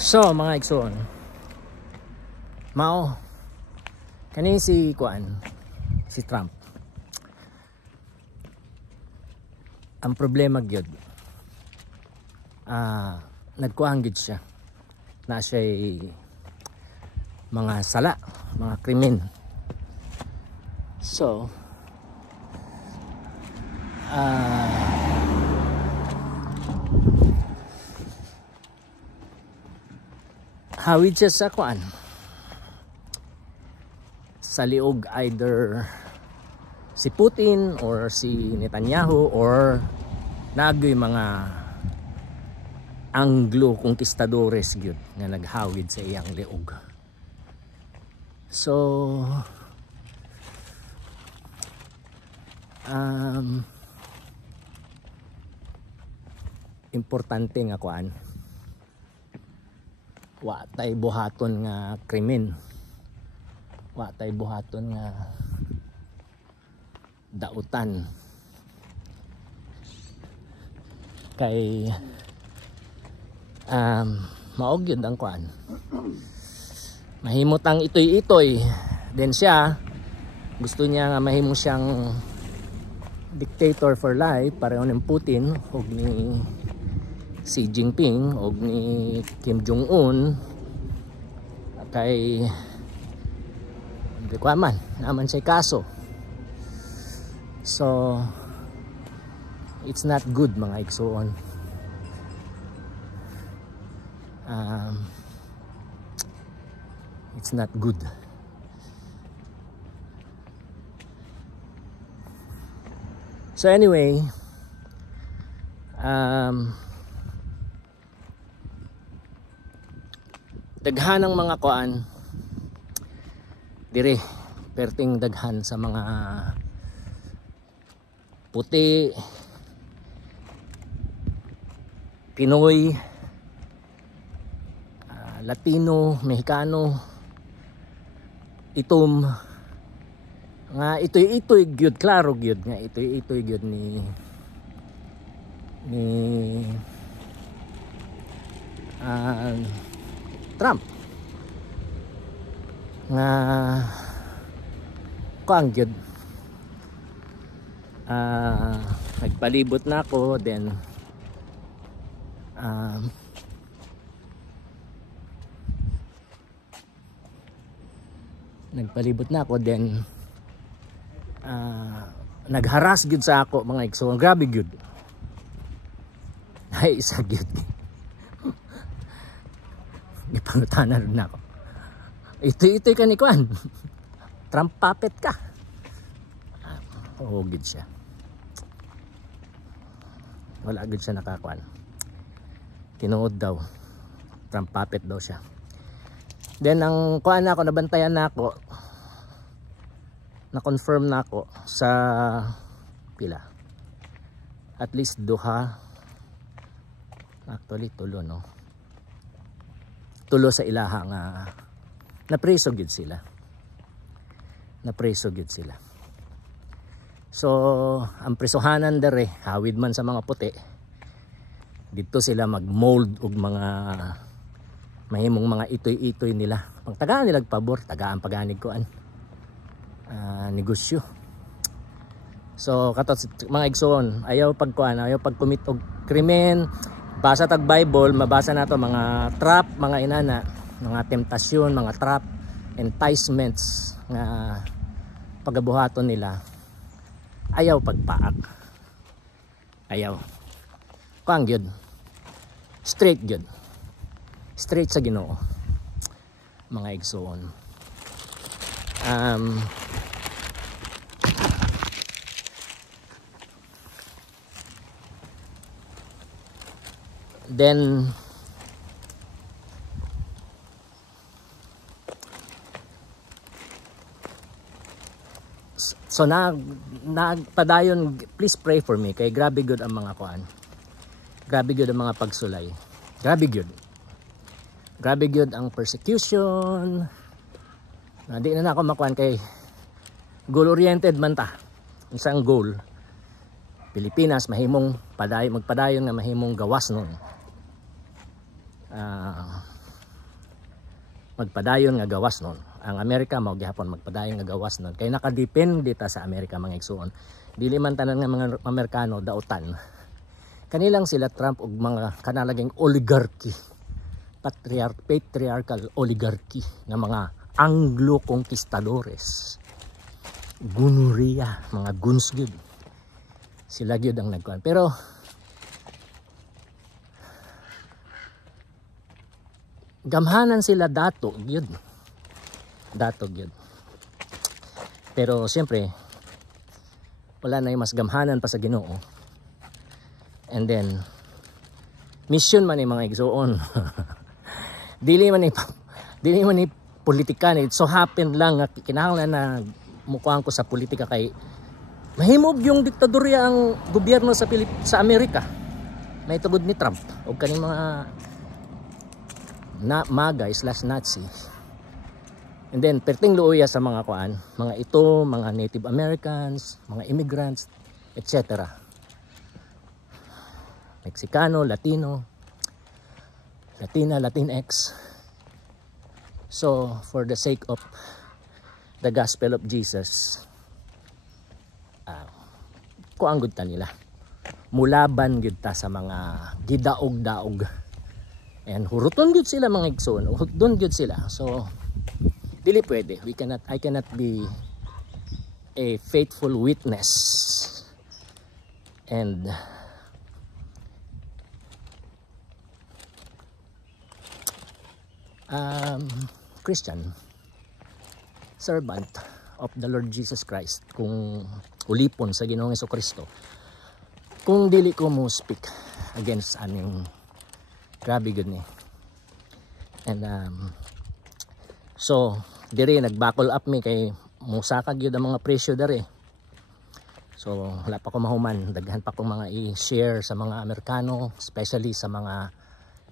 So mga igsoon, mao kani si si Trump. Ang problema gyud, nagkuhang gyud siya na siya'y mga sala, mga krimen. So hawid siya sa sa liog, either si Putin or si Netanyahu or nagoy mga Anglo conquistadores gyud nga naghawid sa iyang liog. So importante nga wa tay buhaton nga krimen, wa tay buhaton nga dautan, kay maog yun ang mahimot ang itoy-itoy. Then siya gusto niya nga mahimo siyang dictator for life, pareho ni Putin og ni Xi Jinping og ni Kim Jong-un. Kay di ko naman siya kaso. So it's not good mga igsoon. It's not good. So anyway, daghan ng mga dire perting daghan sa mga puti, Pinoy, Latino, Mexicano, itom nga itoy gyud, klaro gyud nga itoy gyud ni Trump nga gyud. Nagpalibot na ako, then nagharas gyud sa ako mga igsoon. Grabe gyud. Ay isa gyud. Gipangutanan na ako. Itoy ka ni Trump puppet ka. Oo gyud siya. Wala gyud siya tinuod daw. Trump puppet daw siya. Then ang ako, nabantayan na ako, na-confirm na ako sa pila. At least duha. Actually tulo, no? Tulo sa ilaha nga napreso gyud sila. So ang presohanan dere, hawid man sa mga puti. Dito sila mag-mold og mga mahimong mga itoy-itoy nila. Pang tagaan nila pabor, tagaan paganig negosyo. So katot mga igsoon, ayaw pagkumit og krimen. Basa tag Bible, mabasa nato mga trap, mga inana, mga temptasyon, mga trap, enticements nga pagabuhaton nila. Ayaw pagpaak. Ayaw. Gyud. Straight gyud. Straight sa Ginoo. Mga igsoon. Then so nagpadayon, please pray for me kay grabe good ang mga grabe good ang mga pagsulay, grabe good ang persecution. Di na ako kay goal oriented man ta. Isang goal, Pilipinas mahimong magpadayon nga mahimong gawas nun. magpadayon nga gawas nun. Ang Amerika mao gihapon magpadayon nga gawas nun. Kay nakadepende ta sa Amerika mga igsuon. Dili man tanan nga mga Amerikano daotan. Kanilang sila Trump ug mga kanalaging oligarchy. Patriarchal oligarchy nga mga Anglo conquistadores. Gunuria, mga guns gyud. Sila gyud ang nagkuan. Pero gamhanan sila dato gyud. Dato gyud. Pero siyempre wala na yung mas gamhanan pa sa Ginoo. And then mission man yung mga igsuon. dili man ni politika ni. So happen lang nga kinahanglan na mukuhaan ko sa politika kay mahimog yung diktadorya ang gobyerno sa Amerika. May tugod ni Trump o kaning mga MAGA/Nazi. And then perting luoya sa mga kuan, mga ito, mga Native Americans, mga immigrants, etc. Mexicano, Latino, Latina, Latinx. So for the sake of the gospel of Jesus, kuang gud ta nila. Mulaban gud ta sa mga gidaog-daog. And huruton gud sila mga igsoon. Hudon gud sila. So dili pwede. I cannot be a faithful witness and Christian servant of the Lord Jesus Christ kung ulipon sa Ginoong Jesucristo kung dili ko mo speak against aning grabe gud ni. And so diri nag-buckle up mi kay musaka gyud ang mga presyo diri. So wala pa ko mahuman, daghan pa ko mga i-share sa mga Amerikano, especially sa mga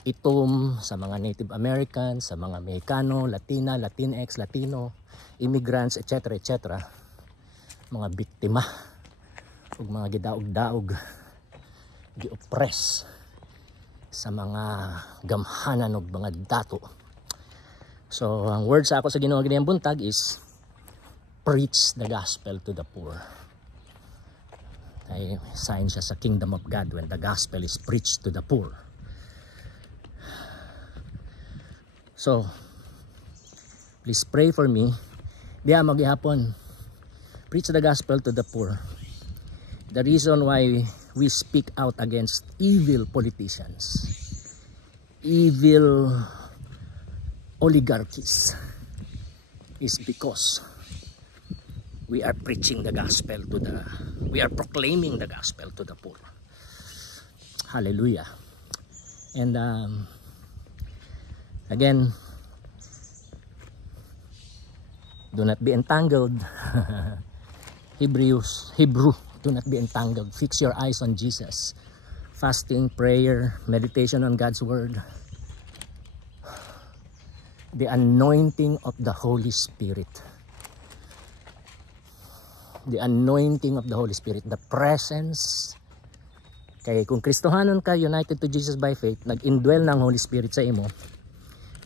itom, sa mga Native Americans, sa mga Mexicano, Latina, Latinx, Latino, immigrants, etc. etc. Mga biktima ug mga gidaog-daog, gi-oppress sa mga gamhanan ug mga dato. So ang word sa ako sa Ginoo ganiyang buntag is preach the gospel to the poor. Ay sign siya sa kingdom of God when the gospel is preached to the poor. So please pray for me. Diya maghihapon, preach the gospel to the poor. The reason why we speak out against evil politicians, evil oligarchies, is because we are preaching the gospel we are proclaiming the gospel to the poor. Hallelujah. And again, do not be entangled. Hebrew, do not be entangled. Fix your eyes on Jesus. Fasting, prayer, meditation on God's word. The anointing of the Holy Spirit. The anointing of the Holy Spirit. The presence. Kaya kung Kristohanon ka, united to Jesus by faith, nag-indwell ng Holy Spirit sa imo.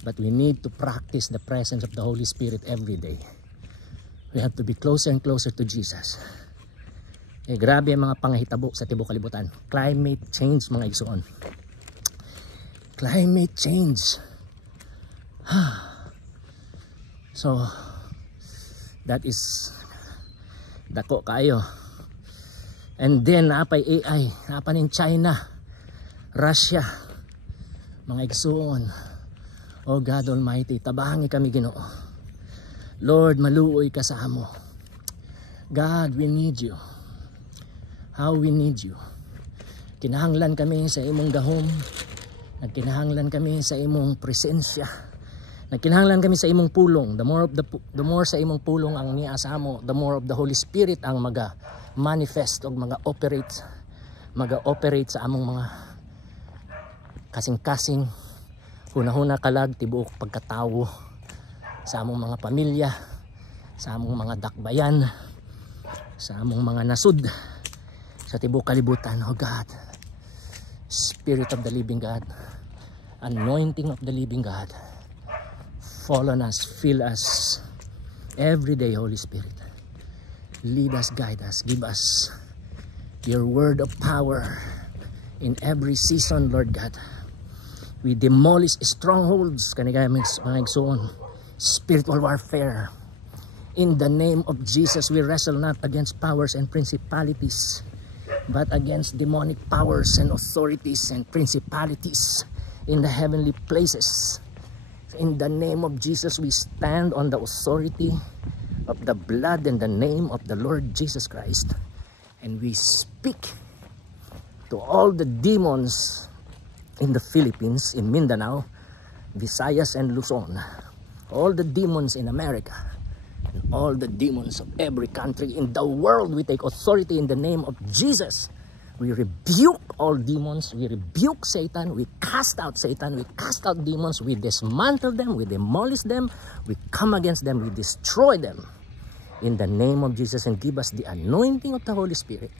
But we need to practice the presence of the Holy Spirit every day. We have to be closer and closer to Jesus. Eh, grabe ang mga pangahitabo sa tibok kalibutan. Climate change mga igsuon. Climate change. So, that is dako kayo. And then, napay AI, napanin China, Russia, mga igsuon. Oh God Almighty, tabangi kami Ginoo. Lord, maluoy ka sa amo. God, we need you. How we need you. Kinahanglan kami sa imong gahom. Nagkinahanglan kami sa imong presensya. Nagkinahanglan kami sa imong pulong. The more sa imong pulong ang niya sa amo, the more of the Holy Spirit ang maga-manifest o maga-operate sa among mga kasing-kasing huna-huna kalag tibuok pagkatawo sa among mga pamilya, sa among mga dakbayan, sa among mga nasud sa tibuok kalibutan. Oh God, Spirit of the living God, anointing of the living God, Fall on us, fill us every day, Holy Spirit. Lead us, guide us, give us your word of power in every season, Lord God. We demolish strongholds, kanigay mga igsoon, spiritual warfare. In the name of Jesus, we wrestle not against powers and principalities, but against demonic powers and authorities and principalities in the heavenly places. In the name of Jesus, we stand on the authority of the blood and the name of the Lord Jesus Christ. And we speak to all the demons in the Philippines, in Mindanao, Visayas and Luzon, all the demons in America, and all the demons of every country in the world. We take authority in the name of Jesus. We rebuke all demons, we rebuke Satan, we cast out Satan, we cast out demons, we dismantle them, we demolish them, we come against them, we destroy them in the name of Jesus, and give us the anointing of the Holy Spirit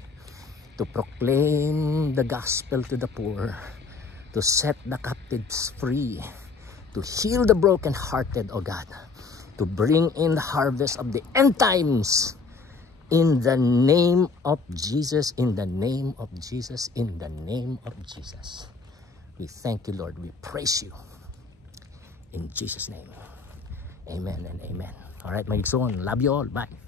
to proclaim the gospel to the poor, to set the captives free, to heal the brokenhearted, O God, to bring in the harvest of the end times. In the name of Jesus, in the name of Jesus, in the name of Jesus. We thank you, Lord. We praise you. In Jesus' name. Amen and amen. All right, mga igsoon. Love you all. Bye.